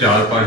4-5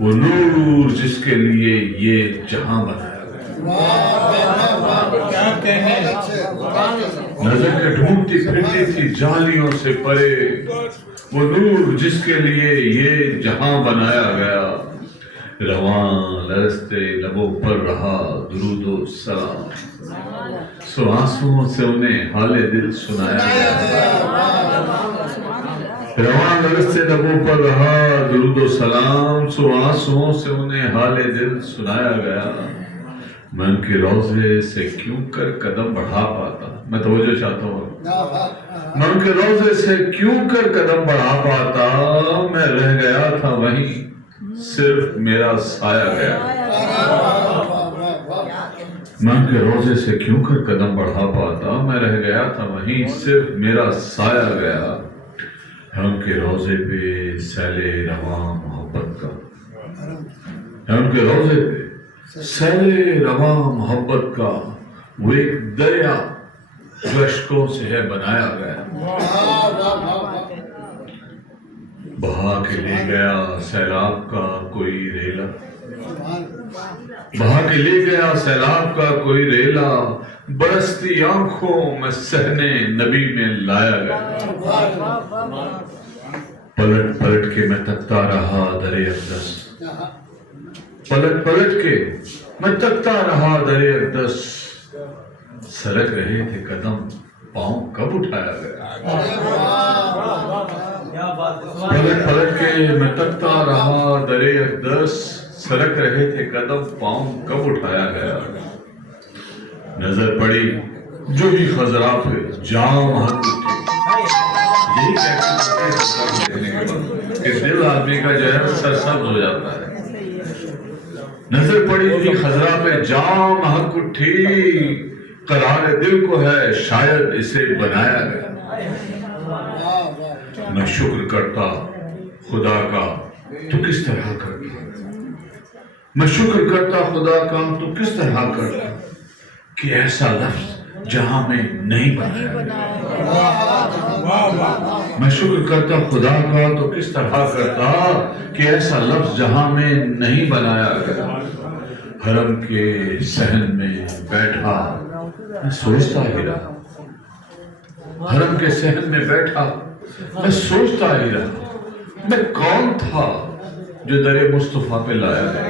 وہ نور جس کے لیے یہ جہاں بنایا گیا، نظر کے ڈھونڈتی پھرتی تھی جالیوں سے پرے، وہ نور جس کے لیے یہ جہاں بنایا گیا، رواں لرزتے لبوں پر رہا درود و سلام، سو آنسوؤں سے انہیں حال دل سنایا گیا، رواں لرزتے لبوں پر رہا درود و سلام، سو آنسوؤں سے انہیں حال دل سنایا گیا، میں ان کے روضے سے کیوں کر قدم بڑھا پاتا، میں توجہ چاہتا ہوں، میں ان کے روضے سے کیوں کر قدم بڑھا پاتا، میں رہ گیا تھا وہیں صرف میرا سایہ گیا، میں ان کے روضے سے کیوں کر قدم بڑھا پاتا، میں رہ گیا تھا وہیں صرف میرا سایہ گیا، ہے ان کے روضے پہ سیل رواں محبت کا، ہے ان کے روضے پہ سیل رواں محبت کا، وہ ایک دریا جو اشکوں سے ہے بنایا گیا، بہا کے لے گیا سیلاب کا کوئی ریلا، بہا کے لے گیا سیلاب کا کوئی ریلا، برستی آنکھوں میں صحنے نبی میں لایا گیا، پلٹ پلٹ کے میں تکتا رہا در اقدس، پلٹ پلٹ کے میں تکتا رہا در اقدس، سرک رہے تھے قدم پاؤں کب اٹھایا گیا، پلٹ پلٹ کے میں تکتا رہا در اقدس، سرک رہے تھے قدم پاؤں کب اٹھایا گیا، نظر پڑی جو بھی خضرا پہ جام حق اٹھی، یہی دیکھنے کے بعد کہ دل آدمی کا جو ہے سرسبز ہو جاتا ہے، نظر پڑی جو بھی خضرا پہ جام حق اٹھی، قرار دل کو ہے شاید اسے بنایا گیا، میں شکر کرتا خدا کا تو کس طرح کرتا، میں شکر کرتا خدا کا تو کس طرح کرتا کہ ایسا لفظ جہاں میں نہیں بنایا گیا، میں شکر کرتا خدا کا تو کس طرح کرتا کہ ایسا لفظ جہاں میں نہیں بنایا گیا، حرم کے صحن میں بیٹھا میں سوچتا ہی رہا، حرم کے صحن میں بیٹھا میں سوچتا ہی رہا، میں کون تھا جو در مصطفیٰ پہ لایا گیا،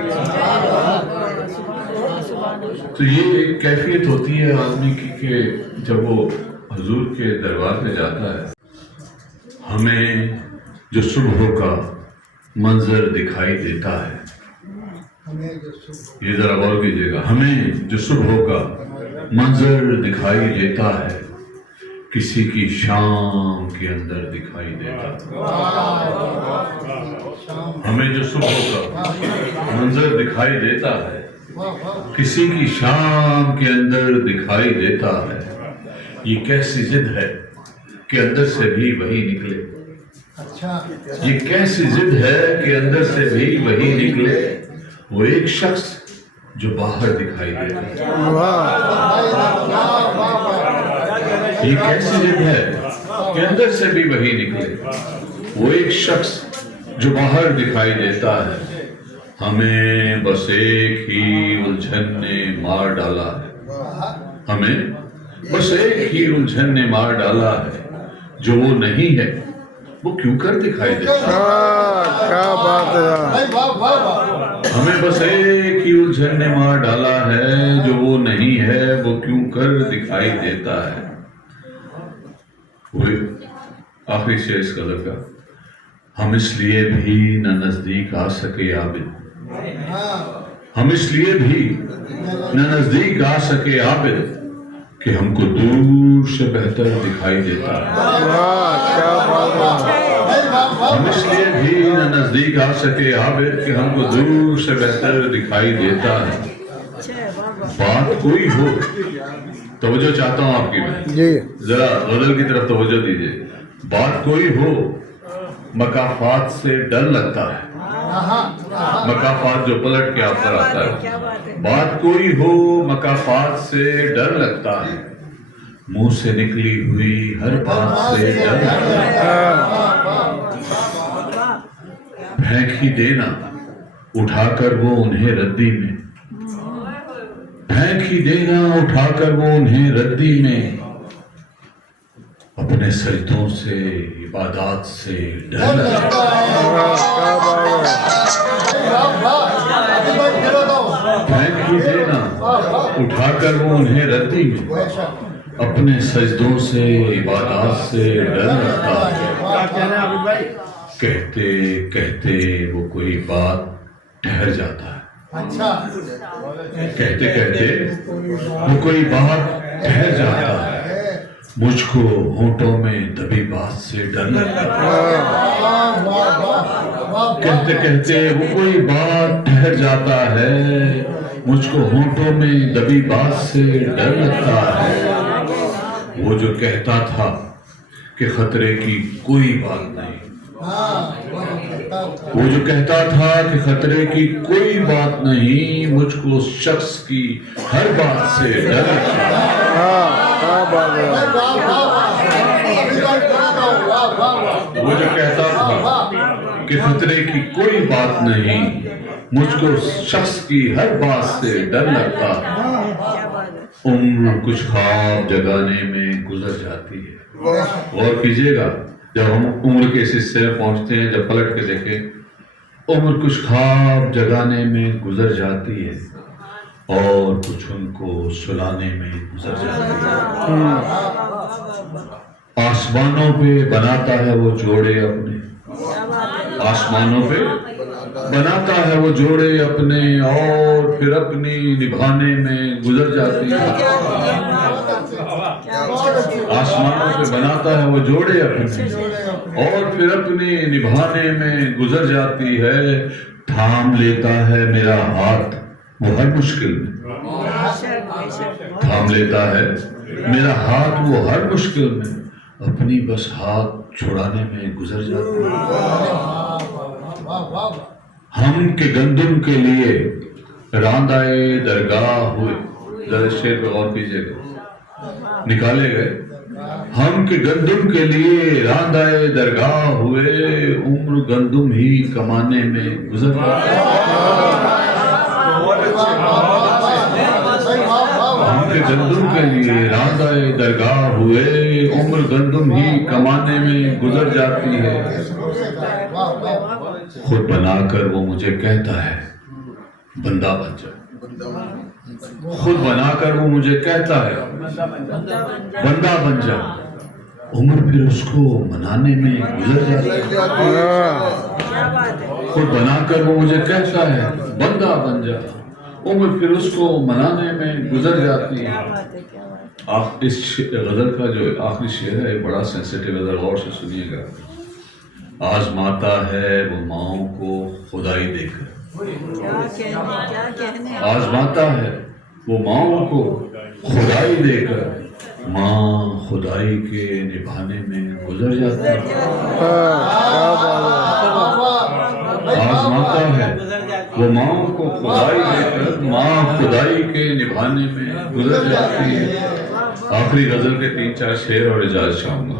تو یہ ایک کیفیت ہوتی ہے آدمی کی کہ جب وہ حضور کے دربار پہ جاتا ہے، ہمیں جو صبح کا منظر دکھائی دیتا ہے، یہ ذرا غور کیجیے گا، ہمیں جو صبح کا منظر دکھائی دیتا ہے کسی کی شام کے اندر دکھائی دیتا ہے، ہمیں جو صبح کا منظر دکھائی دیتا ہے کسی کی شام کے اندر دکھائی دیتا ہے، یہ کیسی ضد ہے کہ اندر سے بھی وہی نکلے، یہ کیسی ضد ہے کہ اندر سے بھی وہی نکلے، وہ ایک شخص جو باہر دکھائی دیتا ہے، یہ کیسی ضد ہے کہ اندر سے بھی وہی نکلے، وہ ایک شخص جو باہر دکھائی دیتا ہے، ہمیں بس ایک ہی الجھن نے مار ڈالا ہے، ہمیں بس ایک ہی الجھن نے مار ڈالا ہے، جو وہ نہیں ہے وہ کیوں کر دکھائی دیتا ہے، کیا بات ہے، ہمیں بس ایک ہی الجھن نے مار ڈالا ہے، جو وہ نہیں ہے وہ کیوں کر دکھائی دیتا ہے، وہ آخری شعر اس غزل کا، ہم اس لیے بھی نہ نزدیک آ سکے عابد، ہم اس لیے بھی نہ نزدیک آ سکے عابد کہ ہم کو دور سے بہتر دکھائی دیتا ہے، کیا بات ہے، ہم اس لیے بھی نہ نزدیک آ سکے عابد کہ ہم کو دور سے بہتر دکھائی دیتا ہے، بات کوئی ہو، توجہ چاہتا ہوں آپ کی، میں جی ذرا غزل کی طرف توجہ دیجیے، بات کوئی ہو مکافات سے ڈر لگتا ہے، مکافات جو پلٹ کے آپ پر آتا ہے، بات کوئی ہو مکافات سے ڈر لگتا ہے، منہ سے نکلی ہوئی ہر بات سے ڈر لگتا ہے، پھینک ہی دینا اٹھا کر وہ انہیں ردی میں، پھینک ہی دینا اٹھا کر وہ انہیں ردی میں، اپنے سجدوں سے عبادات سے ڈر لگتا پھینک ہی دینا اٹھا کر وہ انہیں ردی میں، اپنے سجدوں سے عبادات سے ڈر لگتا ہے، کہتے کہتے وہ کوئی بات ٹھہر جاتا ہے، کہتے کہتے وہ کوئی بات ٹھہر جاتا ہے، مجھ کو ہونٹوں میں دبی بات سے ڈر لگتا ہے، کہتے کہتے وہ کوئی بات ٹھہر جاتا ہے، مجھ کو ہونٹوں میں دبی بات سے ڈر لگتا ہے، وہ جو کہتا تھا کہ خطرے کی کوئی بات نہیں، وہ جو کہتا تھا کہ خطرے کی کوئی بات نہیں، مجھ کو اس شخص کی ہر بات سے ڈر لگتا ہے، وہ جو کہتا تھا کہ خطرے کی کوئی بات نہیں، مجھ کو اس شخص کی ہر بات سے ڈر لگتا ہے، عمر کچھ خواب جگانے میں گزر جاتی ہے، غور کیجئے گا جب ہم عمر کے اس حصے میں پہنچتے ہیں، جب پلٹ کے دیکھیں، عمر کچھ خواب جگانے میں گزر جاتی ہے اور کچھ ان کو سلانے میں گزر جاتی ہے، آسمانوں پہ بناتا ہے وہ جوڑے اپنے، آسمانوں پہ بناتا ہے وہ جوڑے اپنے اور پھر اپنی نبھانے میں گزر جاتی ہے، آسمانوں پہ بناتا ہے وہ جوڑے اپنے اور پھر اپنی نبھانے میں گزر جاتی ہے، تھام لیتا ہے میرا ہاتھ وہ ہر مشکل میں، تھام لیتا ہے میرا ہاتھ وہ ہر مشکل میں، اپنی بس ہاتھ چھڑانے میں گزر جاتی ہے، ہم کے گندم کے لیے راندائے درگاہ ہوئے، ذرا شعر پہ غور کیجئے گا، نکالے گئے، ہم کے گندم کے لیے راندائے درگاہ ہوئے، عمر گندم ہی کمانے میں گزر جاتی ہے، ہم کے گندم کے لیے راندائے درگاہ ہوئے، عمر گندم ہی کمانے میں گزر جاتی ہے، خود بنا کر وہ مجھے کہتا ہے بندہ بن جا، خود بنا کر وہ مجھے کہتا ہے بندہ بن جا، عمر پھر اس کو منانے میں گزر جاتی ہے، خود بنا کر وہ مجھے کہتا ہے بندہ بن جا، عمر پھر اس کو منانے میں گزر جاتی ہے۔ آپ اس غزل کا جو آخری شعر ہے بڑا سینسیٹیو ہے، غور سے سنیے گا، آزماتا ہے وہ ماؤں کو خدائی دے کر، آزماتا ہے وہ ماؤں کو خدائی دے کر، ماں خدائی کے نبھانے میں گزر جاتی ہے، آزماتا ہے وہ ماؤں کو خدائی دے کر، ماں خدائی کے نبھانے میں گزر جاتی ہے۔ آخری غزل کے 3-4 شعر اور اجازت چاہوں گا۔